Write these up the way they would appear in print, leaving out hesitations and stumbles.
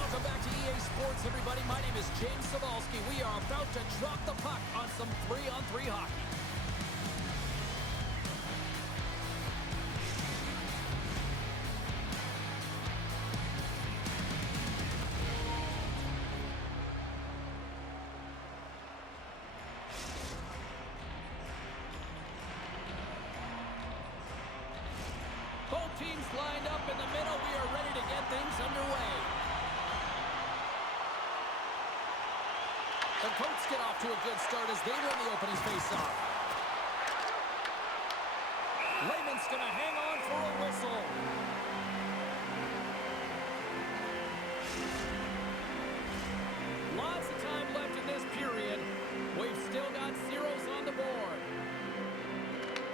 Welcome back to EA Sports, everybody. My name is James Cebulski. We are about to drop the puck on some 3-on-3 hockey. Both teams lined up in the middle. We are ready to get things underway. The Colts get off to a good start as they win the opening faceoff. Layman's going to hang on for a whistle. Lots of time left in this period. We've still got zeros on the board.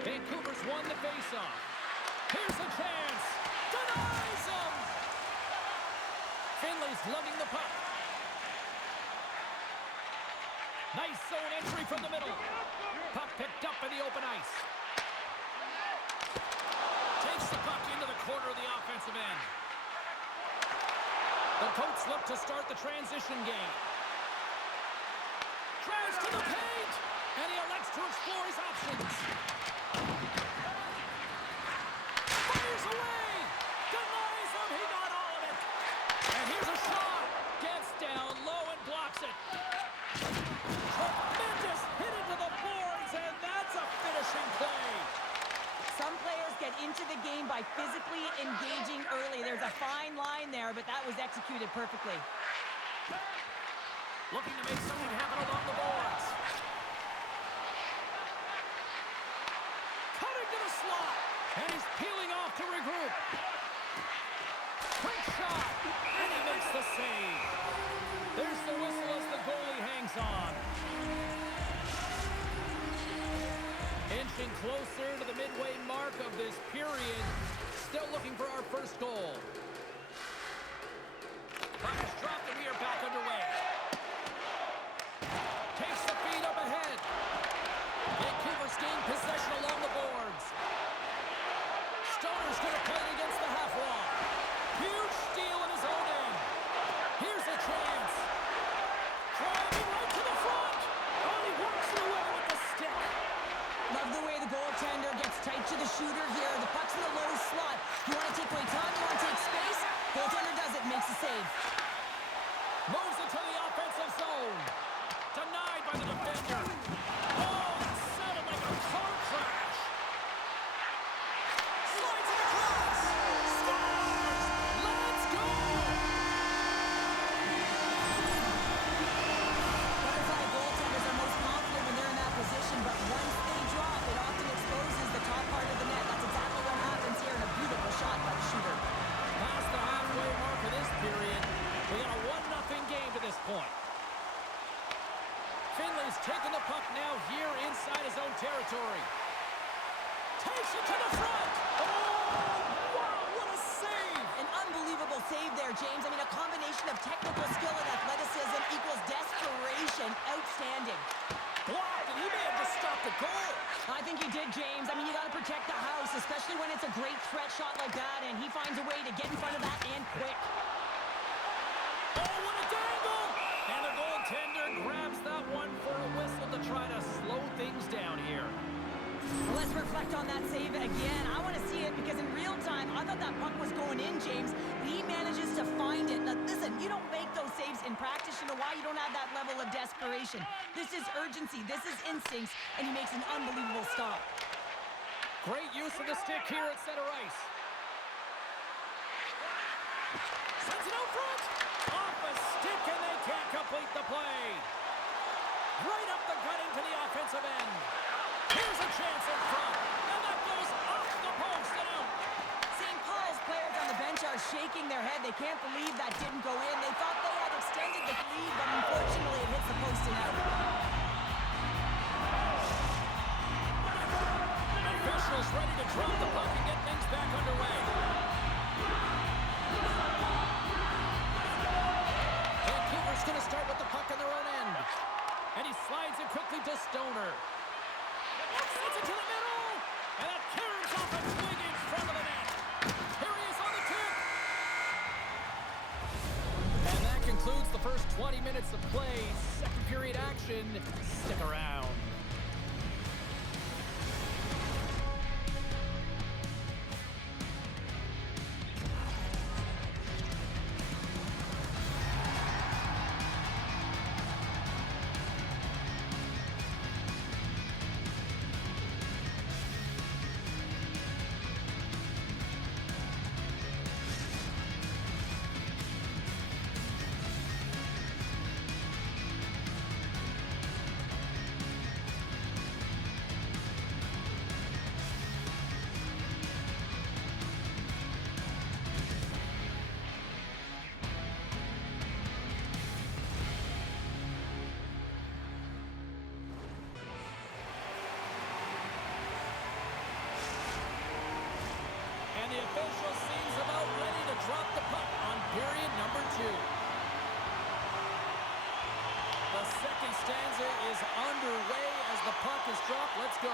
Vancouver's won the faceoff. Here's a chance. Denies him. Finley's lugging the puck. Nice zone entry from the middle. Puck picked up in the open ice. Takes the puck into the corner of the offensive end. The Colts look to start the transition game. Drives to the paint, and he elects to explore his options. Fires away. Denies him. He got all of it. And here's a shot. Gets down low and blocks it. Tremendous hit into the boards, and that's a finishing play. Some players get into the game by physically engaging early. There's a fine line there, but that was executed perfectly. Looking to make something happen along the boards. Cutting to the slot, and he's peeling off to regroup. Quick shot, and he makes the save. There's the whistle as the goalie hangs on. Inching closer to the midway mark of this period. Still looking for our first goal. Puck is dropped and we are back underway. Takes the feed up ahead. Vancouver's gained possession along the boards. Stoner's going to play it against the half wall. Huge steal in his own end. Here's a chance. Driving right to the front. Oh, he works it away with the stick. Love the way the goaltender gets tight to the shooter here. The puck's in the low slot. You want to take away time? You want to take space? Goaltender does it, makes the save. Moves it to the offensive zone. Denied by the defender. Oh, it sounded like a car crash. Slides it across. Scores! Let's go! Butterfly goaltenders are most confident when they're in that position, but once they drop, it often exposes the top part of the net. That's exactly what happens here in a beautiful shot by the shooter. Past the halfway mark of this period. We got a 1-0 game to this point. Finley's taking the puck now here inside his own territory. Takes it to the front. Oh, wow, what a save. An unbelievable save there, James. I mean, a combination of technical skill and athleticism equals desperation. Outstanding. Blocked, and he may have just stopped the goal. I think he did, James. I mean, you got to protect the house, especially when it's a great threat shot like that, and he finds a way to get in front of that and quick. Oh, what a dangle! And the goaltender grabs that one for a whistle to try to slow things down here. Let's reflect on that save again. I want to see it because in real time, I thought that puck was going in, James. But he manages to find it. Now, listen, you don't make those saves in practice. You know why? You don't have that level of desperation. This is urgency. This is instincts. And he makes an unbelievable stop. Great use of the stick here at center ice. Sends it out front. Off a stick, and they can't complete the play. Right up the gut into the offensive end. Here's a chance in front, and that goes off the post and out. St. Paul's players on the bench are shaking their head. They can't believe that didn't go in. They thought they had extended the lead, but unfortunately it hits the post and out. Officials ready to drop the puck and get things back underway. Vancouver's going to start with the puck in their own end. And he slides it quickly to Stoner. Sends it to the middle, and it carries off a swing in front of the net. Here he is on the tip. And first 20 minutes of play. Second period action. Stick around. And the official seems about ready to drop the puck on period number 2. The second stanza is underway as the puck is dropped. Let's go.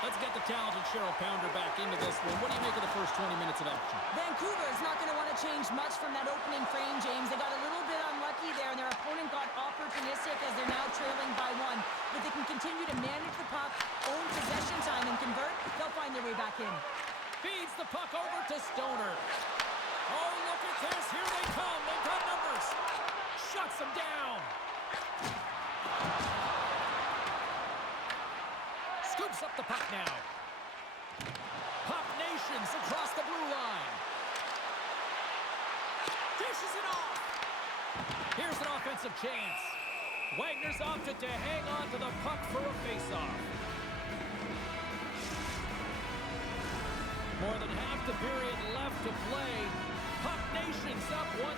Let's get the talented Cheryl Pounder back into this one. What do you make of the first 20 minutes of action? Vancouver is not going to want to change much from that opening frame, James. They got a little bit unlucky there, and their opponent got opportunistic as they're now trailing by 1. But they can continue to manage the puck, own possession time, and convert. They'll find their way back in. Feeds the puck over to Stoner. Oh, look at this. Here they come. They've got numbers. Shuts them down. Scoops up the puck now. Puck Nations across the blue line. Dishes it off. Here's an offensive chance. Wagner's opted to hang on to the puck for a faceoff. More than half the period left to play. Puck Nations up 1-0.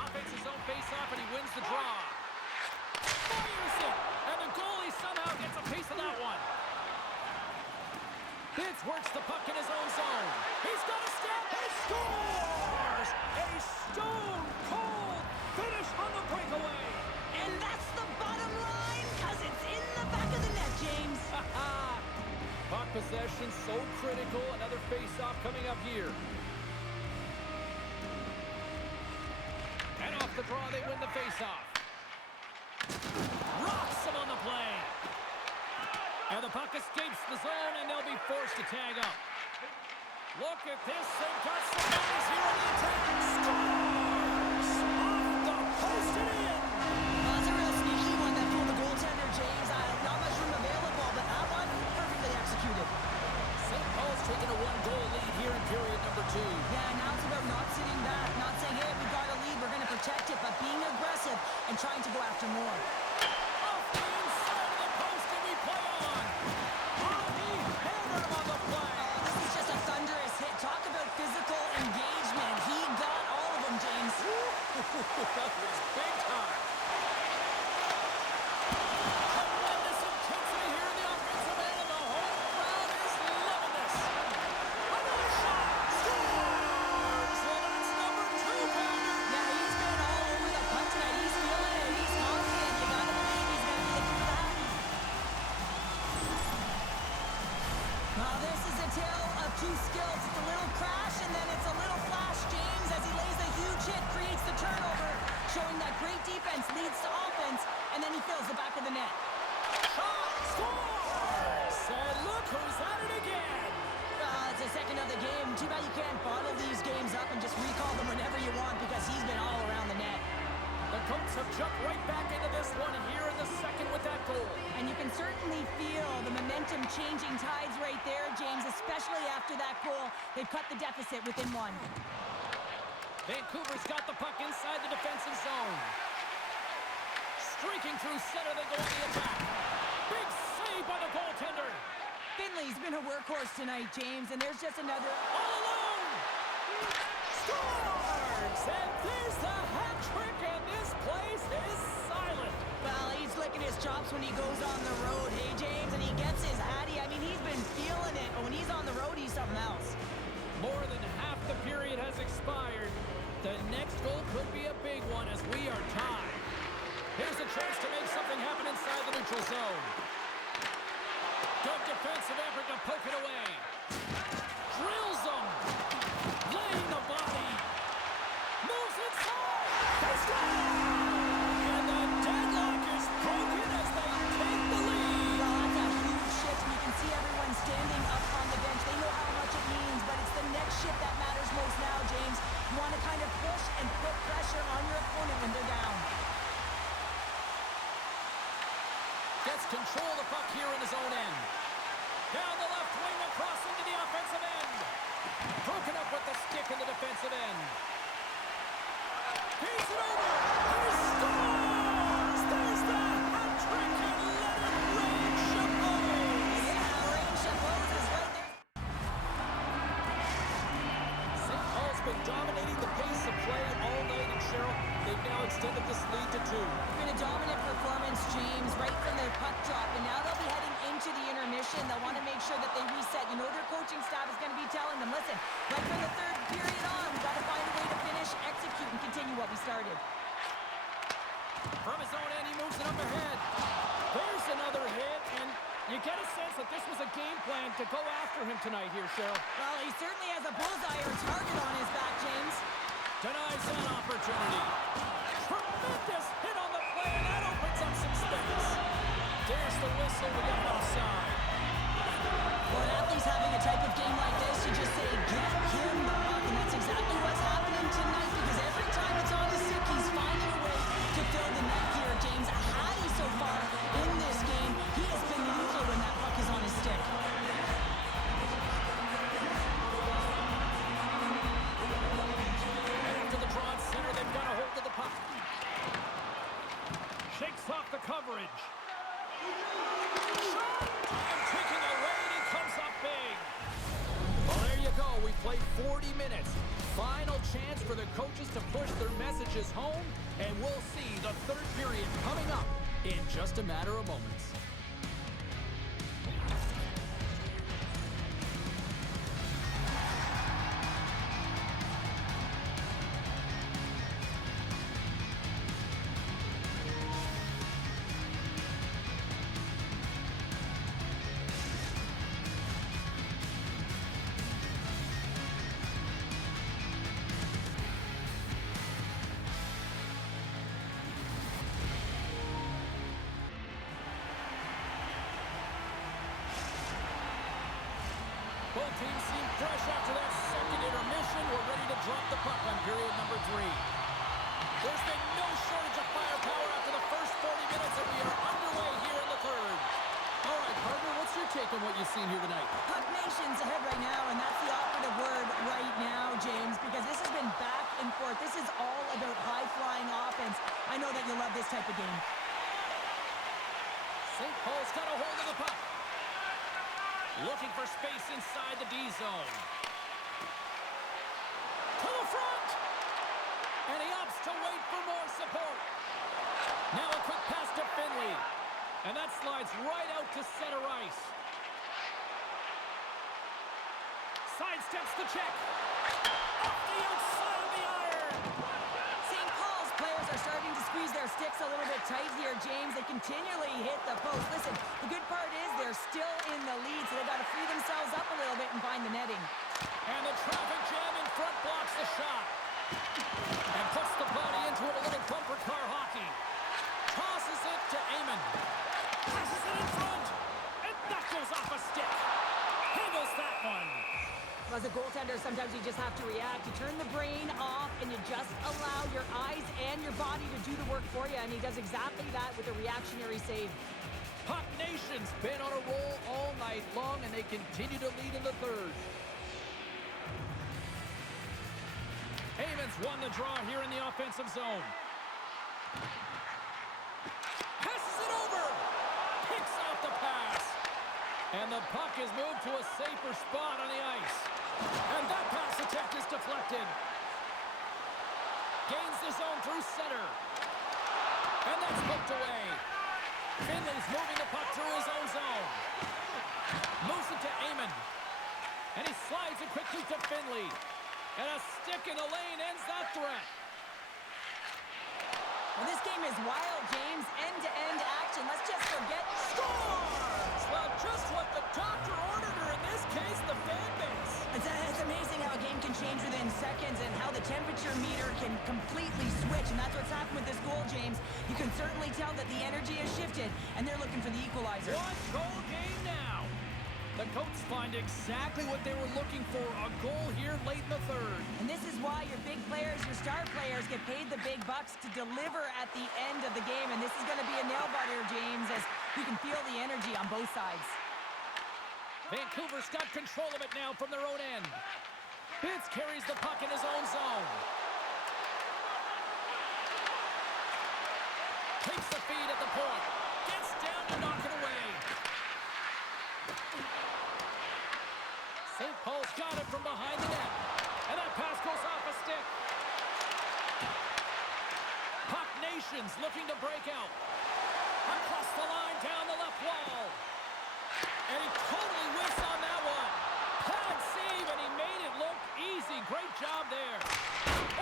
Offense his own face-off, and he wins the draw. Fires it, and the goalie somehow gets a piece of that one. Pitts works the puck in his own zone. He's got a step. He scores! A stone-cold finish on the breakaway. And that's the bottom line, because it's in the back of the net, James. Puck possession so critical. Another face-off coming up here. And off the draw, they win the face-off. Rocks him on the play. And the puck escapes the zone, and they'll be forced to tag up. Look at this. They've got some guys here on the attack. Scores! Off the post and in. That's a real sneaky one that pulled the goaltender, James. Not much room available, but that one perfectly executed. St. Paul's taking a 1-goal lead here in period number 2. Yeah, now it's about not sitting back, not saying, hey, we got a lead, we're going to protect it, but being aggressive and trying to go after more. Off the inside of the post, and we play on. He hammered him on the play. This is just a thunderous hit. Talk about physical engagement. He got all of them, James. That was big time. Tremendous intensity here in the offensive end, and the whole crowd is loving this. Another shot. Scores! Well, that's number 2, Pounder. Yeah, he's been all over the puck tonight. He's feeling it. He's confident. You got to believe he's going to be looking for that. Well, this is a tale of 2 skills. It's a little crash, and then it's a little flash, James, as he lays a huge hit, creates the turnover, showing that great defense leads to offense, and then he fills the back of the net. Shot. Scores! And look who's at it again. It's the second of the game. Too bad you can't bottle these games up and just recall them whenever you want, because he's been all around the net. The Colts have jumped right back into this one here in the second with that goal. And you can certainly feel the momentum changing tides right there, James, especially after that goal. They've cut the deficit within 1. Vancouver's got the puck inside the defensive zone. Streaking through center, they go on the attack. Big save by the goaltender. Finley's been a workhorse tonight, James, and there's just another... All alone! Scores! And there's the hat trick, and this place is silent. Well, he's licking his chops when he goes on the road, hey, James, and he gets his hattie. I mean, he's been feeling it, but when he's on the road, he's something else. More than half the period has expired. The next goal could be a big one as we are tied. Here's a chance to make something happen inside the neutral zone. Good defensive effort to poke it away. Drills them. Laying the body now extended this lead to 2. Been a dominant performance, James, right from the puck drop, and now they'll be heading into the intermission. They'll want to make sure that they reset. You know their coaching staff is going to be telling them, listen, right from the third period on, we've got to find a way to finish, execute, and continue what we started. From his own end, he moves it up ahead. There's another hit, and you get a sense that this was a game plan to go after him tonight here, Cheryl. Well, he certainly has a bullseye or target on his back, James. Denies that opportunity. Tremendous hit on the play, and that opens up some space. There's the whistle. We got an offside. Well, an athlete's having a type of game like this, you just say, get him the puck, and that's exactly what's happening tonight, because every time it's on his stick, he's finding a way to fill the net here, James. A Hattie so far in this game. He has been lethal when that puck is on his stick. And into the draw center, they've got a hold of the puck. Shakes off the coverage. Shot! And taking away, and he comes up big. Well, there you go. We played 40 minutes. Final chance for the coaches to push their messages home, and we'll see the third period coming up in just a matter of moments. Both teams seem fresh after that second intermission. We're ready to drop the puck on period number 3. There's been no shortage of firepower after the first 40 minutes, and we are underway here in the third. All right, partner, what's your take on what you've seen here tonight? Puck Nation's ahead right now, and that's the operative word right now, James, because this has been back and forth. This is all about high-flying offense. I know that you'll love this type of game. St. Paul's got a hold of the puck. Looking for space inside the D zone. To the front! And he opts to wait for more support. Now a quick pass to Finley. And that slides right out to center ice. Sidesteps the check. Off the outside of the iron. St. Paul's players are starting to squeeze their sticks a little bit tight here, James. They continually hit the post. Listen, the good part is they're still in the lead, so they've got to free themselves up a little bit and find the netting. And the traffic jam in front blocks the shot. And puts the body into it, a little bumper car hockey. Tosses it to Amon. Passes it in front. And that goes off a stick. Handles that one. As a goaltender, sometimes you just have to react. You turn the brain off, and you just allow your eyes and your body to do the work for you, and he does exactly that with a reactionary save. Puck Nation's been on a roll all night long, and they continue to lead in the third. Haman's won the draw here in the offensive zone. Passes it over. Picks off the pass. And the puck is moved to a safer spot on the ice. And that pass attempt is deflected. Gains the zone through center. And that's poked away. Finley's moving the puck through his own zone. Moves it to Amon. And he slides it quickly to Finley. And a stick in the lane ends that threat. Well, this game is wild, James. End-to-end action. Let's just forget. Scores! Well, just what the doctor ordered, or in this case, the fan base. It's amazing how a game can change within seconds and how the temperature meter can completely switch. And that's what's happened with this goal, James. You can certainly tell that the energy has shifted, and they're looking for the equalizer. One-goal game now. The Goats find exactly what they were looking for, a goal here late in the third. And this is why your big players, your star players, get paid the big bucks to deliver at the end of the game. And this is going to be a nail-biter, James, as you can feel the energy on both sides. Vancouver's got control of it now from their own end. Vince carries the puck in his own zone. Takes the feed at the point. Gets down to knock it away. St. Paul's got it from behind the net. And that pass goes off a stick. looking to break out. Across the line, down the left wall. And he totally whiffs on that one. Pad save, and he made it look easy. Great job there.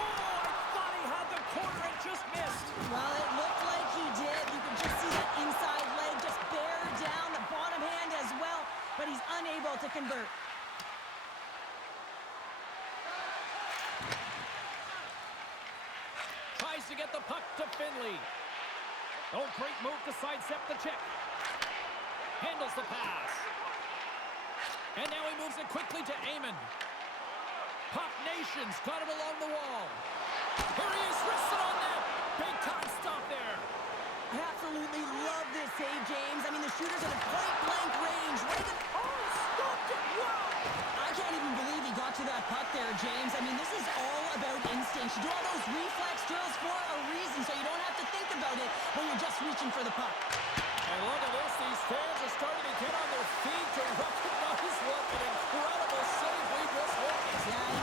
Oh, I thought he had the corner and just missed. Well, it looked like he did. You can just see that inside leg just bear down the bottom hand as well, but he's unable to convert. Tries to get the puck to Finley. Oh, great move to sidestep the check. Handles the pass. And now he moves it quickly to Amon. Puck Nation's got it along the wall. Here he is, wristed on net. Big time stop there. I absolutely love this save, James. I mean, the shooter's at a point-blank range. Right at Stopped it. Wow. I can't even believe he got to that puck there, James. I mean, this is all about instinct. You do all those reflex drills for a reason, so you don't have to think about it when you're just reaching for the puck. And look at this. These fans are starting to get on their feet to recognize what an incredible save we just witnessed. Yeah,